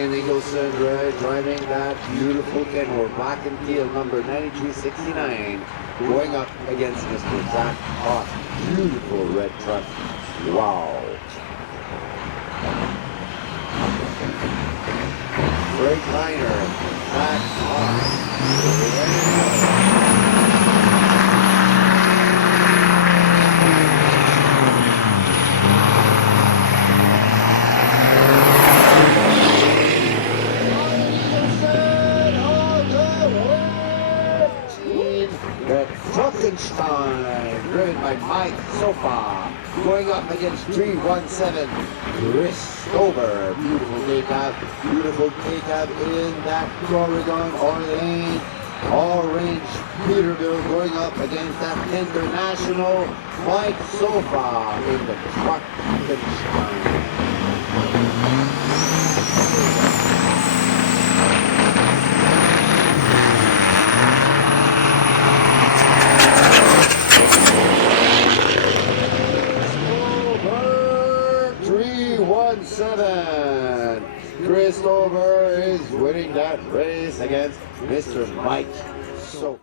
Ryan Eagleson driving that beautiful Kenworth black and teal number 9369, going up against Mr. Zach Hawk. Beautiful red truck. Wow. Freightliner, Zach Hawk. Frankenstein, driven by Mike Sofa, going up against 317, Chris Stover. Beautiful K-cab in that Oregon Orange Peterbilt, going up against that International Mike Sofa in the Frankenstein. Christopher is winning that race against Mr. Mike. So